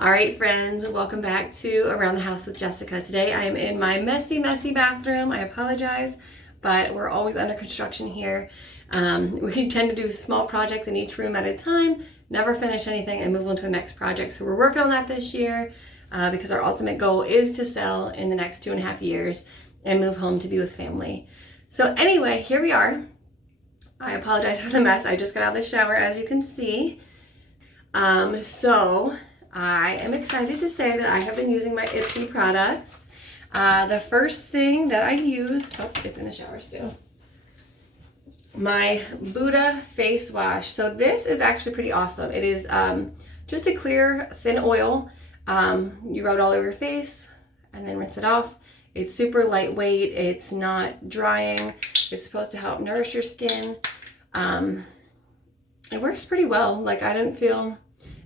All right, friends, welcome back to Around the House with Jessica. Today I am in my messy bathroom. I apologize, but we're always under construction here. We tend to do small projects in each room at a time, never finish anything and move on to the next project. So we're working on that this year because our ultimate goal is to sell in the next 2.5 years and move home to be with family. So anyway, here we are. I apologize for the mess. I just got out of the shower, as you can see. I am excited to say that I have been using my IPSY products. The first thing that I used, oh, it's in the shower still, my Buddha face wash. So this is actually pretty awesome. It is just a clear, thin oil. You rub it all over your face and then rinse it off. It's super lightweight. It's not drying. It's supposed to help nourish your skin. It works pretty well. Like, I didn't feel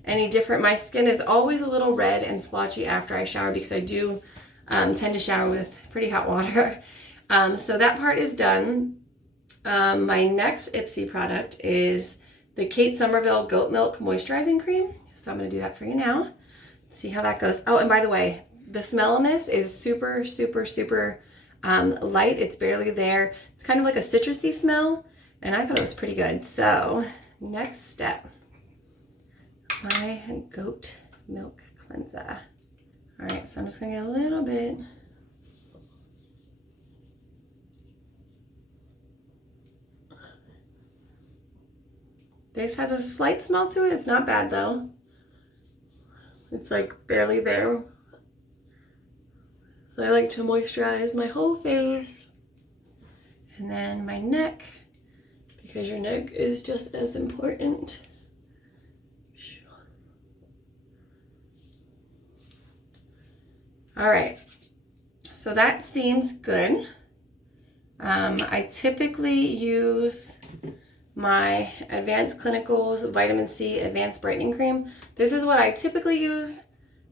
any different. My skin is always a little red and splotchy after I shower because I do tend to shower with pretty hot water. So that part is done. My next IPSY product is the Kate Somerville Goat Milk Moisturizing Cream. So I'm going to do that for you now. See how that goes. Oh, and by the way, the smell on this is super light. It's barely there. It's kind of like a citrusy smell, and I thought it was pretty good. So next step, my goat milk cleanser. All right, so I'm just gonna get a little bit. This has a slight smell to it. It's not bad though. It's like barely there. So I like to moisturize my whole face and then my neck, because your neck is just as important. All right, so that seems good. I typically use my Advanced Clinicals Vitamin C Advanced Brightening Cream. This is what I typically use,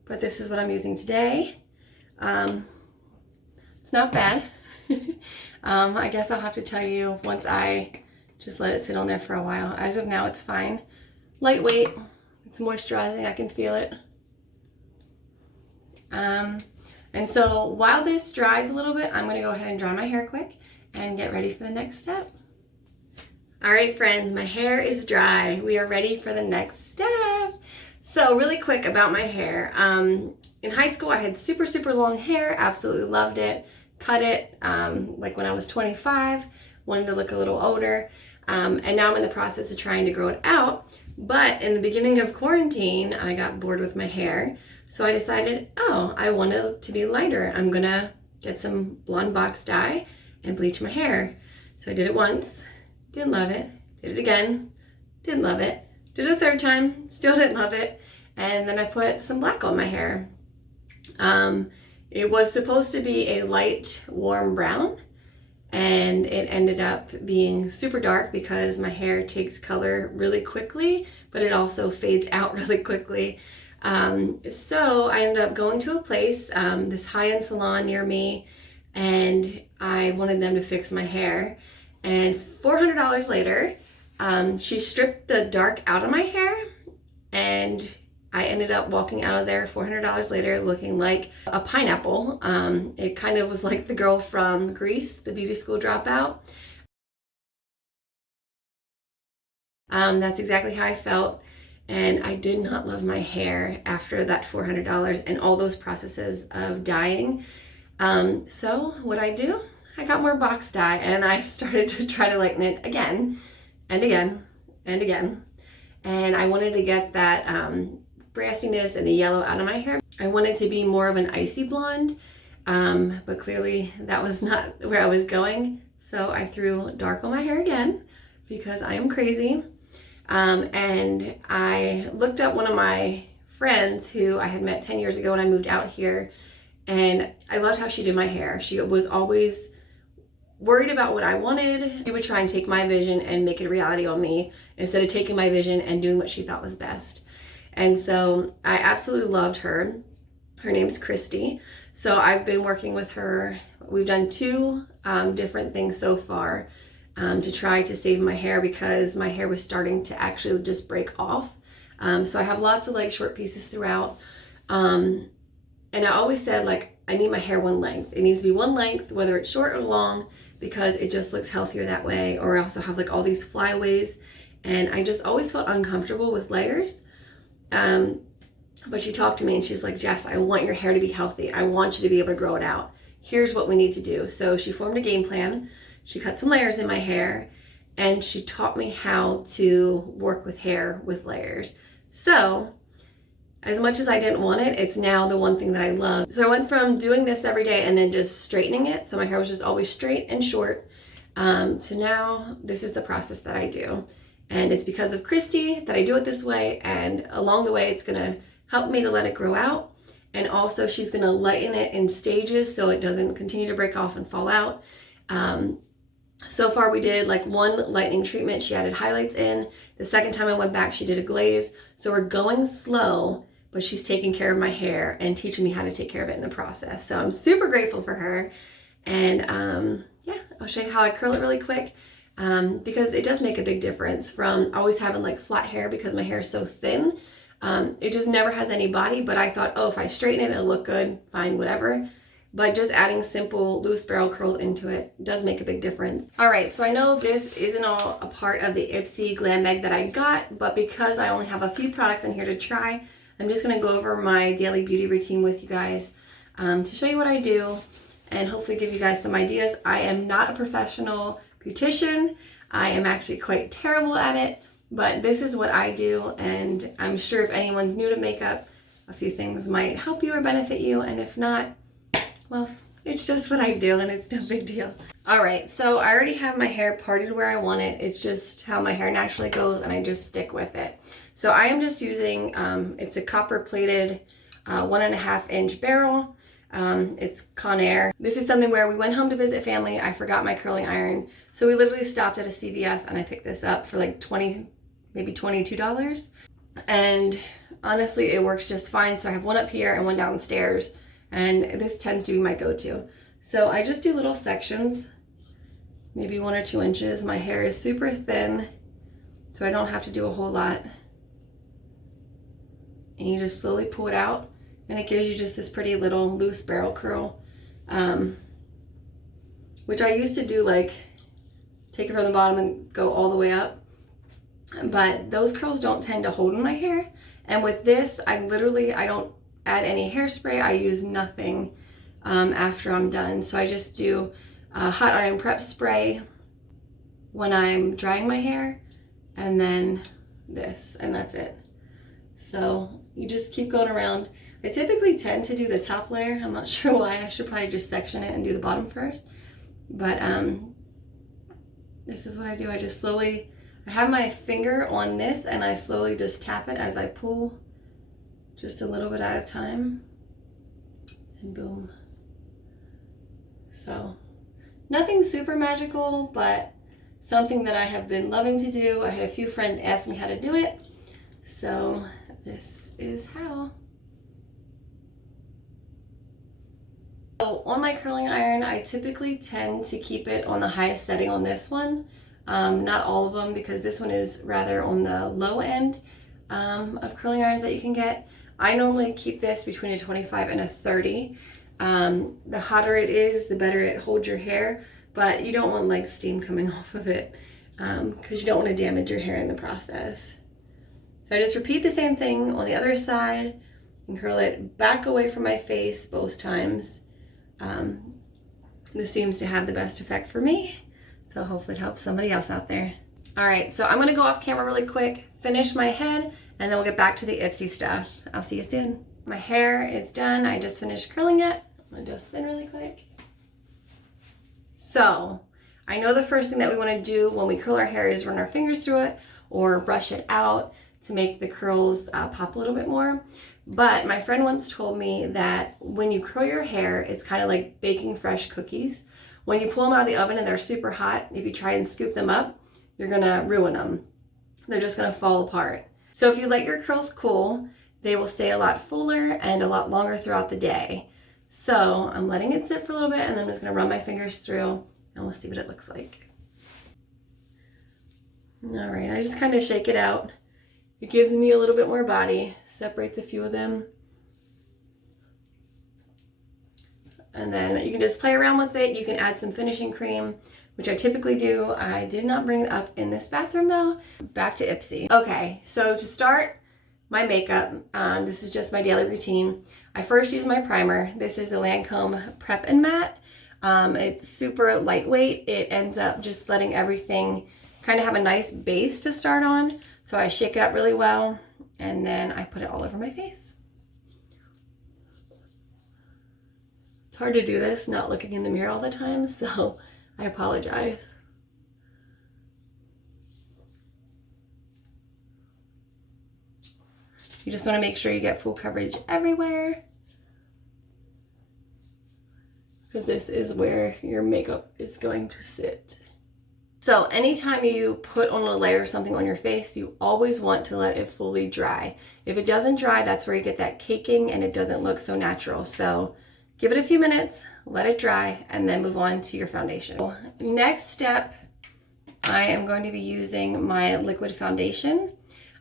but this is what I'm using today. It's not bad. I guess I'll have to tell you once I just let it sit on there for a while. As of now, it's fine. Lightweight, it's moisturizing, I can feel it. And so while this dries a little bit, I'm gonna go ahead and dry my hair quick and get ready for the next step. All right, friends, my hair is dry. We are ready for the next step. So really quick about my hair. In high school, I had super long hair, absolutely loved it. Cut it like when I was 25, wanted to look a little older. And now I'm in the process of trying to grow it out. But in the beginning of quarantine, I got bored with my hair. So I decided, oh, I want it to be lighter. I'm gonna get some blonde box dye and bleach my hair. So I did it once, didn't love it. Did it again, didn't love it. Did it a third time, still didn't love it. And then I put some black on my hair. It was supposed to be a light, warm brown, and it ended up being super dark because my hair takes color really quickly, but it also fades out really quickly. So I ended up going to a place, this high-end salon near me, and I wanted them to fix my hair. And $400 later, she stripped the dark out of my hair, and I ended up walking out of there $400 later looking like a pineapple. It kind of was like the girl from Grease, the beauty school dropout. That's exactly how I felt. And I did not love my hair after that $400 and all those processes of dyeing. So what I do, I got more box dye and I started to try to lighten it again and again and again. And I wanted to get that brassiness and the yellow out of my hair. I wanted to be more of an icy blonde, but clearly that was not where I was going. So I threw dark on my hair again because I am crazy. And I looked up one of my friends who I had met 10 years ago when I moved out here, and I loved how she did my hair. She was always worried about what I wanted. She would try and take my vision and make it a reality on me instead of taking my vision and doing what she thought was best. And so I absolutely loved her. Her name's Christy. So I've been working with her. We've done 2 different things so far. To try to save my hair because my hair was starting to actually just break off. So I have lots of like short pieces throughout. And I always said, like, I need my hair one length. It needs to be one length, whether it's short or long, because it just looks healthier that way. Or I also have like all these flyaways, and I just always felt uncomfortable with layers. But she talked to me and she's like, Jess, I want your hair to be healthy. I want you to be able to grow it out. Here's what we need to do. So she formed a game plan. She cut some layers in my hair, and she taught me how to work with hair with layers. So as much as I didn't want it, it's now the one thing that I love. So I went from doing this every day and then just straightening it, so my hair was just always straight and short, to now this is the process that I do. And it's because of Christy that I do it this way, and along the way it's gonna help me to let it grow out, and also she's gonna lighten it in stages so it doesn't continue to break off and fall out. So far we did like one lightening treatment. She added highlights in. The second time I went back, she did a glaze. So we're going slow, but she's taking care of my hair and teaching me how to take care of it in the process. So I'm super grateful for her. And yeah, I'll show you how I curl it really quick, because it does make a big difference from always having like flat hair because my hair is so thin. It just never has any body, but I thought, oh, if I straighten it, it'll look good, fine, whatever. But just adding simple loose barrel curls into it does make a big difference. All right, so I know this isn't all a part of the IPSY Glam Bag that I got, but because I only have a few products in here to try, I'm just gonna go over my daily beauty routine with you guys, to show you what I do and hopefully give you guys some ideas. I am not a professional beautician. I am actually quite terrible at it, but this is what I do, and I'm sure if anyone's new to makeup, a few things might help you or benefit you, and if not, well, it's just what I do and it's no big deal. All right, so I already have my hair parted where I want it. It's just how my hair naturally goes, and I just stick with it. So I am just using, it's a copper plated 1.5 inch barrel. It's Conair. This is something where we went home to visit family. I forgot my curling iron. So we literally stopped at a CVS and I picked this up for like maybe $22. And honestly, it works just fine. So I have one up here and one downstairs. And this tends to be my go-to. So I just do little sections, maybe 1 or 2 inches. My hair is super thin, so I don't have to do a whole lot. And you just slowly pull it out, and it gives you just this pretty little loose barrel curl, which I used to do, like take it from the bottom and go all the way up. But those curls don't tend to hold in my hair. And with this, I don't add any hairspray. I use nothing after I'm done. So I just do hot iron prep spray when I'm drying my hair, and then this, and that's it. So you just keep going around. I typically tend to do the top layer. I'm not sure why. I should probably just section it and do the bottom first. But this is what I do. I just slowly, I have my finger on this and I slowly just tap it as I pull, just a little bit at a time, and boom. So nothing super magical, but something that I have been loving to do. I had a few friends ask me how to do it, so this is how. So on my curling iron, I typically tend to keep it on the highest setting on this one. Not all of them, because this one is rather on the low end of curling irons that you can get. I normally keep this between a 25 and a 30. The hotter it is, the better it holds your hair, but you don't want like steam coming off of it, because you don't want to damage your hair in the process. So I just repeat the same thing on the other side and curl it back away from my face both times. This seems to have the best effect for me, so hopefully it helps somebody else out there. All right, so I'm gonna go off camera really quick, finish my head, and then we'll get back to the IPSY stuff. I'll see you soon. My hair is done. I just finished curling it. I'm gonna just spin really quick. So I know the first thing that we want to do when we curl our hair is run our fingers through it or brush it out to make the curls pop a little bit more. But my friend once told me that when you curl your hair, it's kind of like baking fresh cookies. When you pull them out of the oven and they're super hot, if you try and scoop them up, you're gonna ruin them. They're just gonna fall apart. So if you let your curls cool, they will stay a lot fuller and a lot longer throughout the day. So I'm letting it sit for a little bit, and then I'm just gonna run my fingers through and we'll see what it looks like. All right, I just kind of shake it out. It gives me a little bit more body, separates a few of them. And then you can just play around with it. You can add some finishing cream, which I typically do. I did not bring it up in this bathroom though. Back to IPSY. Okay, so to start my makeup, this is just my daily routine. I first use my primer. This is the Lancome Prep and Matte. It's super lightweight. It ends up just letting everything kind of have a nice base to start on. So I shake it up really well, and then I put it all over my face. It's hard to do this not looking in the mirror all the time, so I apologize. You just want to make sure you get full coverage everywhere, because this is where your makeup is going to sit. So anytime you put on a layer of something on your face, you always want to let it fully dry. If it doesn't dry, that's where you get that caking and it doesn't look so natural. So give it a few minutes, let it dry, and then move on to your foundation. Next step, I am going to be using my liquid foundation.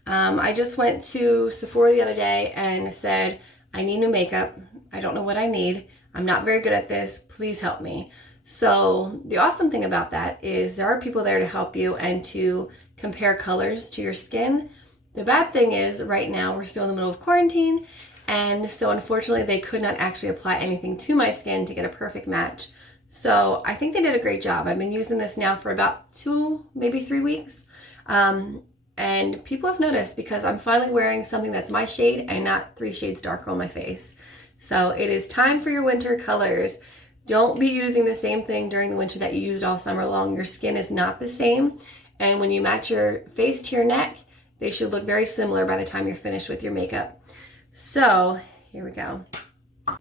I just went to Sephora the other day and said, I need new makeup. I don't know what I need. I'm not very good at this. Please help me. So the awesome thing about that is there are people there to help you and to compare colors to your skin. The bad thing is right now we're still in the middle of quarantine, and so unfortunately they could not actually apply anything to my skin to get a perfect match. So I think they did a great job. I've been using this now for about 2, maybe 3 weeks. And people have noticed because I'm finally wearing something that's my shade and not 3 shades darker on my face. So it is time for your winter colors. Don't be using the same thing during the winter that you used all summer long. Your skin is not the same. And when you match your face to your neck, they should look very similar by the time you're finished with your makeup. So here we go.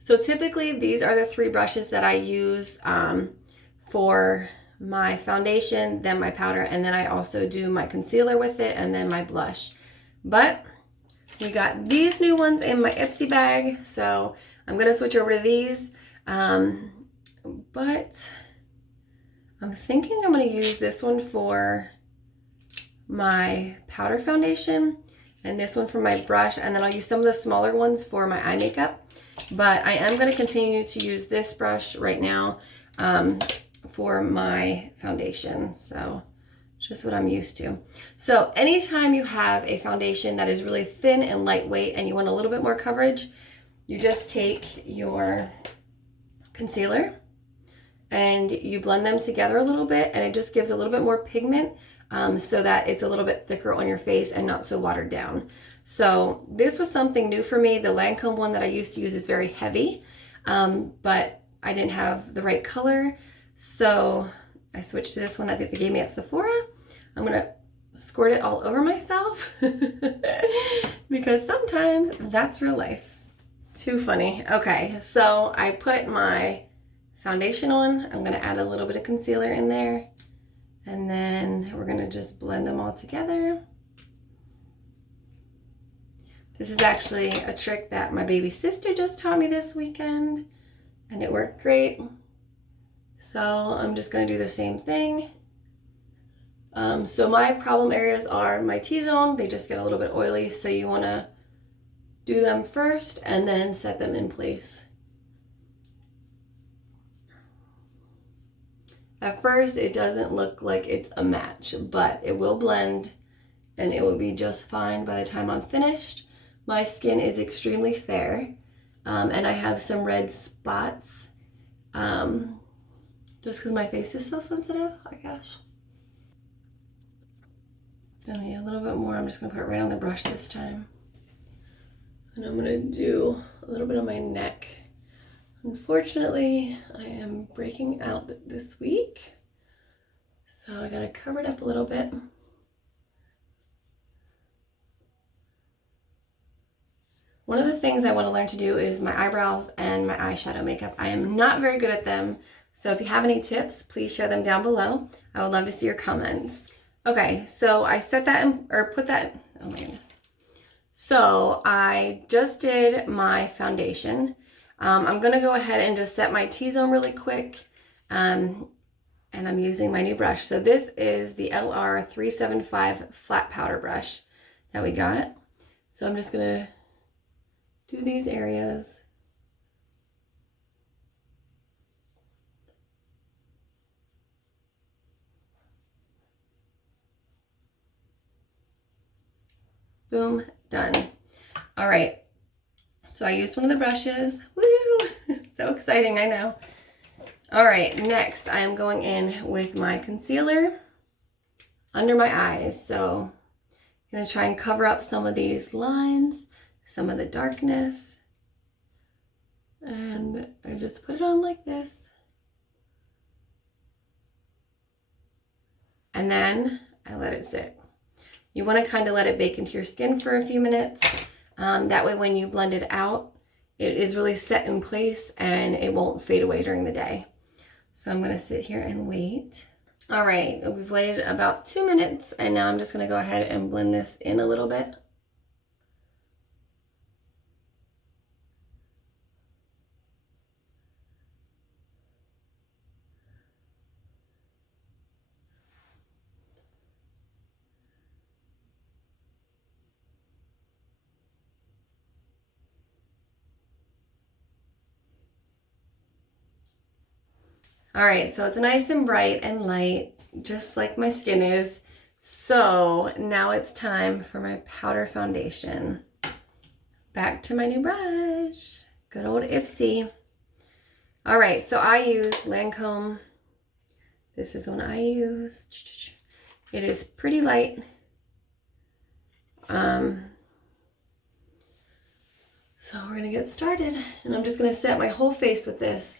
So typically these are the 3 brushes that I use for my foundation, then my powder, and then I also do my concealer with it, and then my blush. But we got these new ones in my IPSY bag, so I'm gonna switch over to these. But I'm thinking I'm gonna use this one for my powder foundation and this one for my brush, and then I'll use some of the smaller ones for my eye makeup. But I am gonna continue to use this brush right now for my foundation. So it's just what I'm used to. So anytime you have a foundation that is really thin and lightweight and you want a little bit more coverage, you just take your concealer and you blend them together a little bit, and it just gives a little bit more pigment so that it's a little bit thicker on your face and not so watered down. So this was something new for me. The Lancome one that I used to use is very heavy, but I didn't have the right color. So I switched to this one that they gave me at Sephora. I'm gonna squirt it all over myself because sometimes that's real life. Too funny. Okay, so I put my foundation on. I'm gonna add a little bit of concealer in there, and then we're gonna just blend them all together. This is actually a trick that my baby sister just taught me this weekend, and it worked great. So I'm just gonna do the same thing. So my problem areas are my T-zone. They just get a little bit oily, so you wanna do them first and then set them in place. At first, it doesn't look like it's a match, but it will blend and it will be just fine by the time I'm finished. My skin is extremely fair, and I have some red spots. Just because my face is so sensitive, I guess. Only a little bit more. I'm just gonna put it right on the brush this time. And I'm gonna do a little bit of my neck. Unfortunately, I am breaking out this week, so I gotta cover it up a little bit. One of the things I want to learn to do is my eyebrows and my eyeshadow makeup. I am not very good at them, so if you have any tips, please share them down below. I would love to see your comments. Okay, so I set that in, or put that, oh my goodness. So I just did my foundation. I'm gonna go ahead and just set my T-zone really quick, and I'm using my new brush. So this is the LR375 flat powder brush that we got. So I'm just gonna do these areas. Boom, done. All right, so I used one of the brushes. Woo! So exciting, I know. All right, next I am going in with my concealer under my eyes. So I'm gonna try and cover up some of these lines, some of the darkness. And I just put it on like this. And then I let it sit. You want to kind of let it bake into your skin for a few minutes. That way when you blend it out, it is really set in place and it won't fade away during the day. So I'm going to sit here and wait. All right, we've waited about 2 minutes and now I'm just going to go ahead and blend this in a little bit. All right, so it's nice and bright and light, just like my skin is. So now it's time for my powder foundation. Back to my new brush, good old IPSY. All right, so I use Lancome. This is the one I use. It is pretty light. So we're gonna get started, and I'm just gonna set my whole face with this.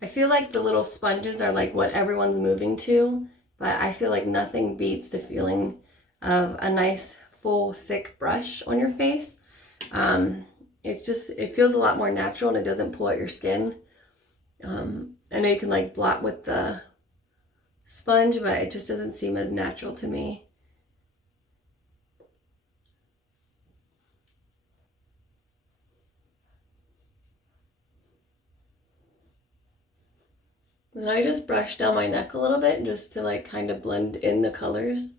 I feel like the little sponges are like what everyone's moving to, but I feel like nothing beats the feeling of a nice, full, thick brush on your face. It feels a lot more natural and it doesn't pull at your skin. I know you can like blot with the sponge, but it just doesn't seem as natural to me. Then I just brush down my neck a little bit just to like kind of blend in the colors.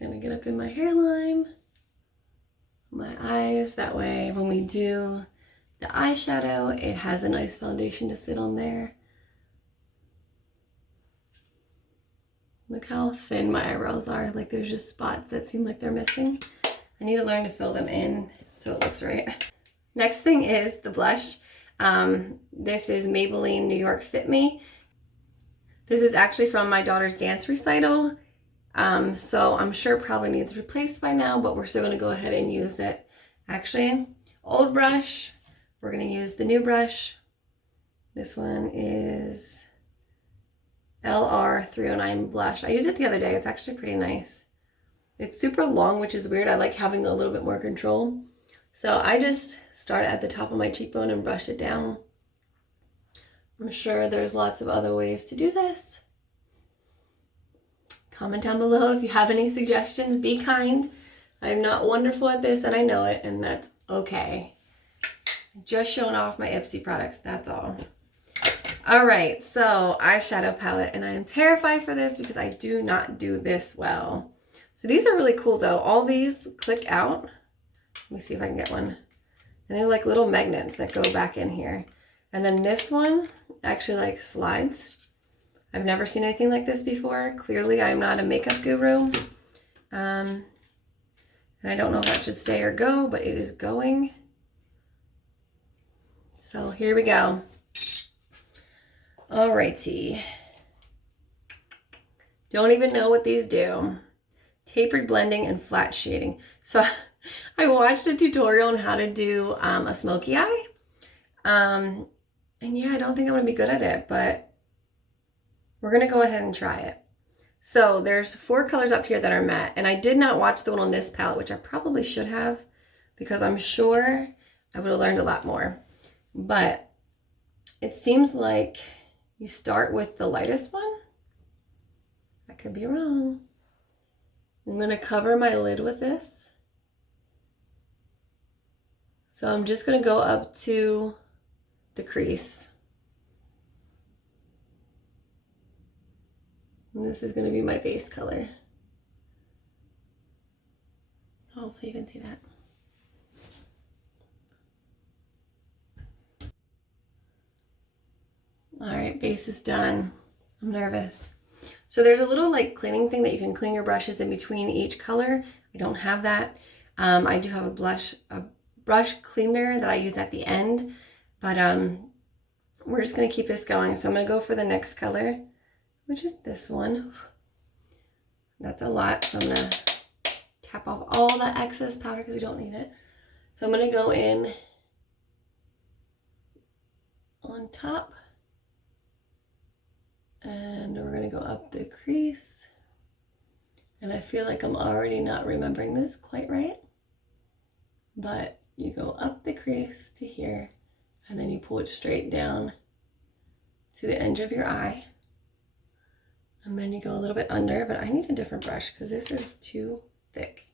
Kind of get up in my hairline, my eyes, that way when we do the eyeshadow, it has a nice foundation to sit on there. Look how thin my eyebrows are. Like there's just spots that seem like they're missing. I need to learn to fill them in so it looks right. Next thing is the blush. This is Maybelline New York Fit Me. This is actually from my daughter's dance recital. So I'm sure it probably needs replaced by now, but we're still gonna go ahead and use it. Actually, old brush, we're gonna use the new brush. This one is LR309 blush. I used it the other day. It's actually pretty nice. It's super long, which is weird. I like having a little bit more control. So I just start at the top of my cheekbone and brush it down. I'm sure there's lots of other ways to do this. Comment down below if you have any suggestions. Be kind. I'm not wonderful at this and I know it, and that's okay. Just showing off my IPSY products, that's all. All right, so eyeshadow palette, and I am terrified for this because I do not do this well. So these are really cool though. All these click out. Let me see if I can get one. And they're like little magnets that go back in here. And then this one actually like slides. I've never seen anything like this before. Clearly, I'm not a makeup guru. And I don't know if that should stay or go, but it is going. So here we go. Alrighty. Don't even know what these do. Tapered blending and flat shading. So I watched a tutorial on how to do a smoky eye. And yeah, I don't think I'm gonna be good at it, but we're gonna go ahead and try it. So there's 4 colors up here that are matte, and I did not watch the one on this palette, which I probably should have, because I'm sure I would have learned a lot more. But it seems like you start with the lightest one. I could be wrong. I'm gonna cover my lid with this. So I'm just gonna go up to the crease. And this is going to be my base color. Hopefully you can see that. All right, base is done. I'm nervous. So there's a little like cleaning thing that you can clean your brushes in between each color. I don't have that. I do have a brush cleaner that I use at the end, but we're just gonna keep this going. So I'm gonna go for the next color, which is this one. That's a lot, so I'm gonna tap off all the excess powder because we don't need it. So I'm gonna go in on top. And we're gonna go up the crease. And I feel like I'm already not remembering this quite right. But you go up the crease to here, and then you pull it straight down to the edge of your eye. And then you go a little bit under, but I need a different brush because this is too thick.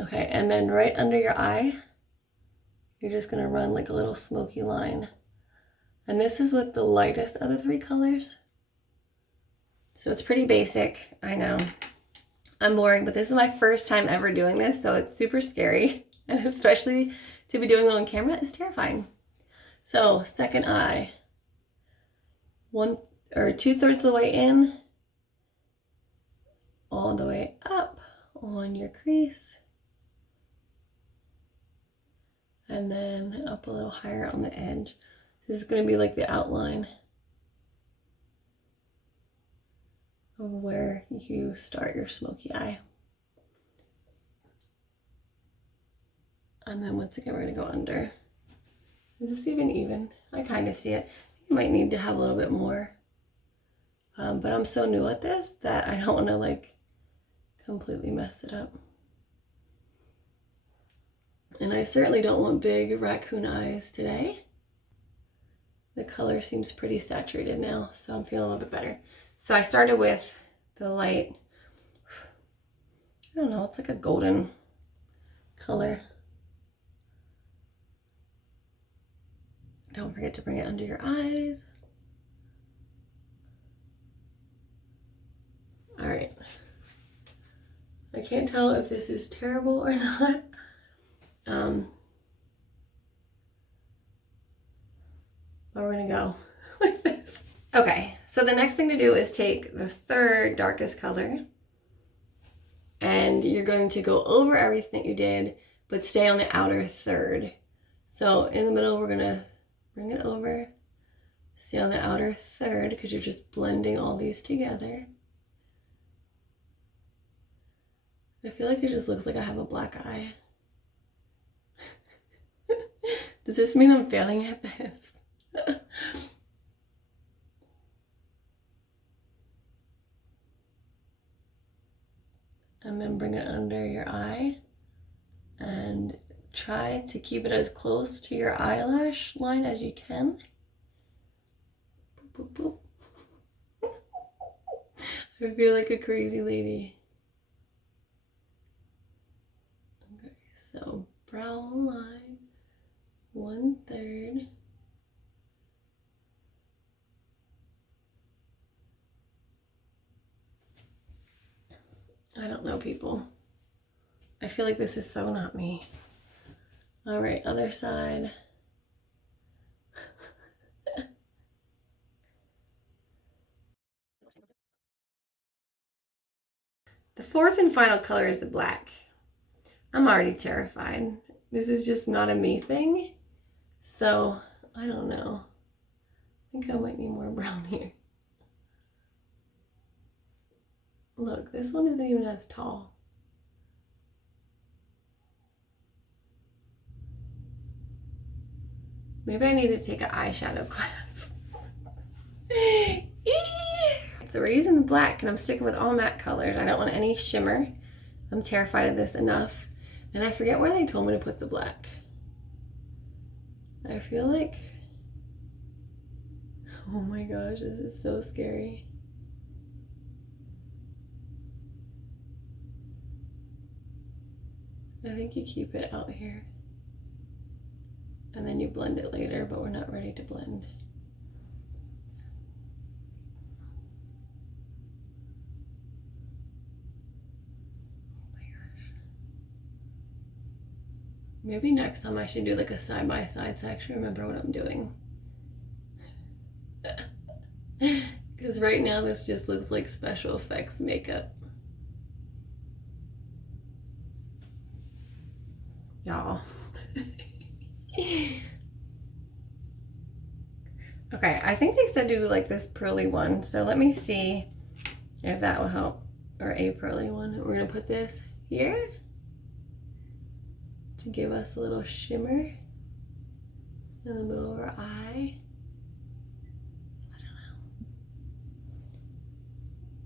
Okay, and then right under your eye, you're just gonna run like a little smoky line. And this is with the lightest of the three colors. So it's pretty basic, I know. I'm boring, but this is my first time ever doing this, so it's super scary. And especially to be doing it on camera is terrifying. So second eye, 2/3 of the way in, all the way up on your crease. And then up a little higher on the edge. This is gonna be like the outline of where you start your smoky eye. And then once again, we're gonna go under. Is this even? I kind of see it. You might need to have a little bit more. But I'm so new at this that I don't wanna like completely mess it up. And I certainly don't want big raccoon eyes today. The color seems pretty saturated now, so I'm feeling a little bit better. So I started with the light, I don't know, it's like a golden color. Don't forget to bring it under your eyes. All right. I can't tell if this is terrible or not. But we're gonna go with this. Okay, so the next thing to do is take the third darkest color and you're going to go over everything you did, but stay on the outer third. So in the middle, we're gonna bring it over, stay on the outer third because you're just blending all these together. I feel like it just looks like I have a black eye. Does this mean I'm failing at this? And then bring it under your eye and try to keep it as close to your eyelash line as you can. Boop, boop, boop. I feel like a crazy lady. Okay, so brow line, 1/3. I don't know, people. I feel like this is so not me. All right, other side. The fourth and final color is the black. I'm already terrified. This is just not a me thing. So, I don't know. I think I might need more brown here. Look, this one isn't even as tall. Maybe I need to take an eyeshadow class. So we're using the black and I'm sticking with all matte colors. I don't want any shimmer. I'm terrified of this enough. And I forget where they told me to put the black. I feel like, oh my gosh, this is so scary. I think you keep it out here. And then you blend it later, but we're not ready to blend. Maybe next time I should do like a side-by-side so I actually remember what I'm doing. Because right now this just looks like special effects makeup. Y'all. Okay, I think they said do like this pearly one, so let me see if that will help. Or a pearly one. We're gonna put this here to give us a little shimmer in the middle of our eye. I don't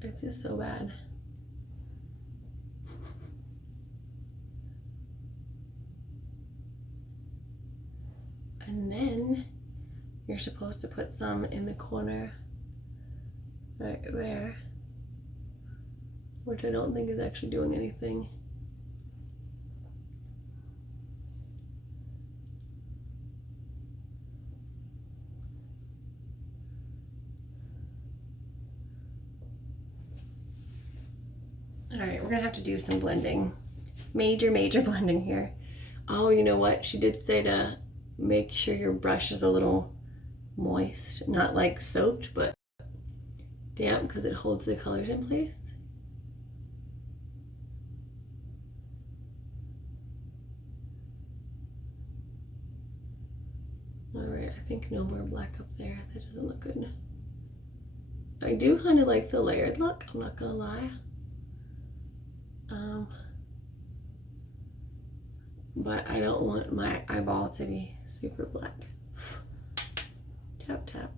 know. It's just so bad. And then you're supposed to put some in the corner right there, which I don't think is actually doing anything. All right, we're gonna have to do some blending. Major blending here. Oh, you know what? She did say to make sure your brush is a little moist, not like soaked, but damp, because it holds the colors in place. All right, I think no more black up there. That doesn't look good. I do kind of like the layered look, I'm not gonna lie. But I don't want my eyeball to be super black. Tap, tap.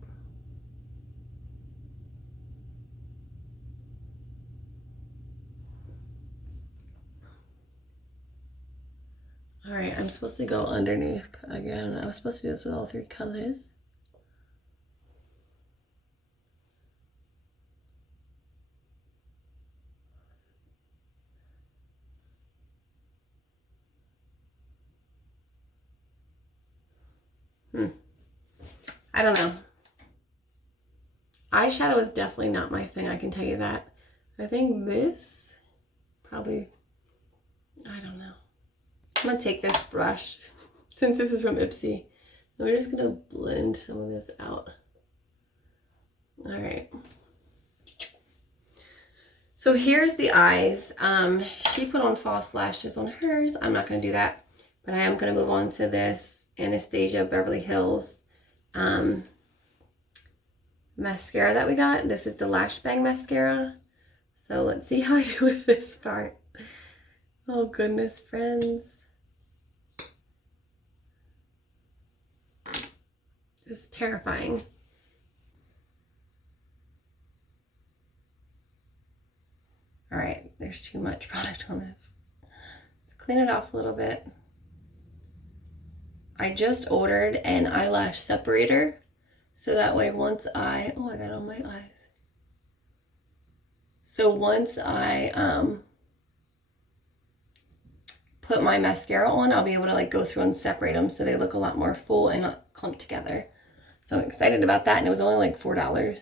All right, I'm supposed to go underneath again. I was supposed to do this with all 3 colors. I don't know. Eyeshadow is definitely not my thing, I can tell you that. I think this probably, I don't know. I'm gonna take this brush, since this is from IPSY, and we're just gonna blend some of this out. All right. So here's the eyes. She put on false lashes on hers. I'm not gonna do that, but I am gonna move on to this Anastasia Beverly Hills mascara that we got. This is the Lash Bang mascara. So let's see how I do with this part. Oh goodness, friends. This is terrifying. All right, there's too much product on this. Let's clean it off a little bit. I just ordered an eyelash separator, so that way once I, oh, I got on my eyes. So once I put my mascara on, I'll be able to like go through and separate them so they look a lot more full and not clumped together. So I'm excited about that, and it was only like $4.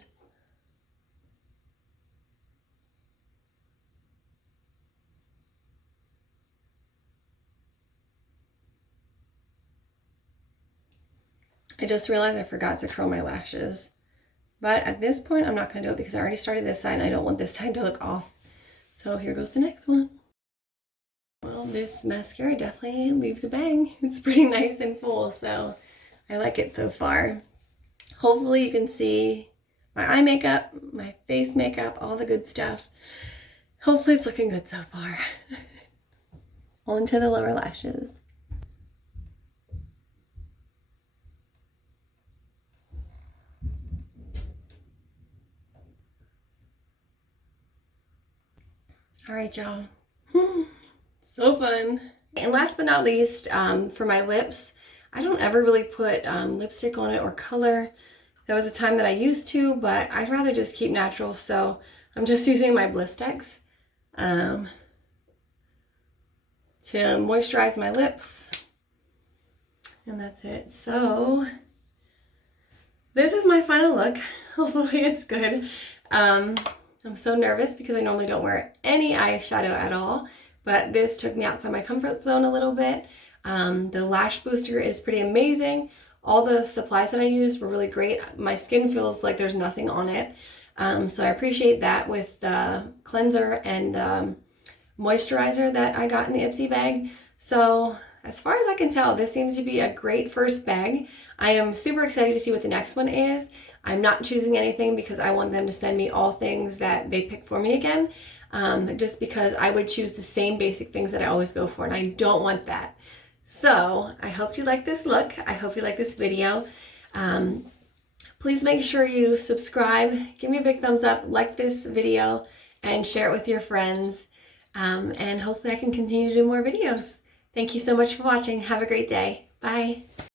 I just realized I forgot to curl my lashes. But at this point, I'm not going to do it because I already started this side and I don't want this side to look off. So here goes the next one. Well, this mascara definitely leaves a bang. It's pretty nice and full, so I like it so far. Hopefully you can see my eye makeup, my face makeup, all the good stuff. Hopefully it's looking good so far. On to the lower lashes. All right, y'all. So fun. And last but not least, for my lips, I don't ever really put lipstick on it or color. There was a time that I used to, but I'd rather just keep natural, so I'm just using my Blistex to moisturize my lips. And that's it. So this is my final look. Hopefully it's good. I'm so nervous because I normally don't wear any eyeshadow at all, but this took me outside my comfort zone a little bit. The lash booster is pretty amazing. All the supplies that I used were really great. My skin feels like there's nothing on it. So I appreciate that with the cleanser and the moisturizer that I got in the IPSY bag. So as far as I can tell, this seems to be a great first bag. I am super excited to see what the next one is. I'm not choosing anything because I want them to send me all things that they pick for me again, just because I would choose the same basic things that I always go for, and I don't want that. So I hope you like this look. I hope you like this video. Please make sure you subscribe, give me a big thumbs up, like this video, and share it with your friends. And hopefully I can continue to do more videos. Thank you so much for watching. Have a great day. Bye.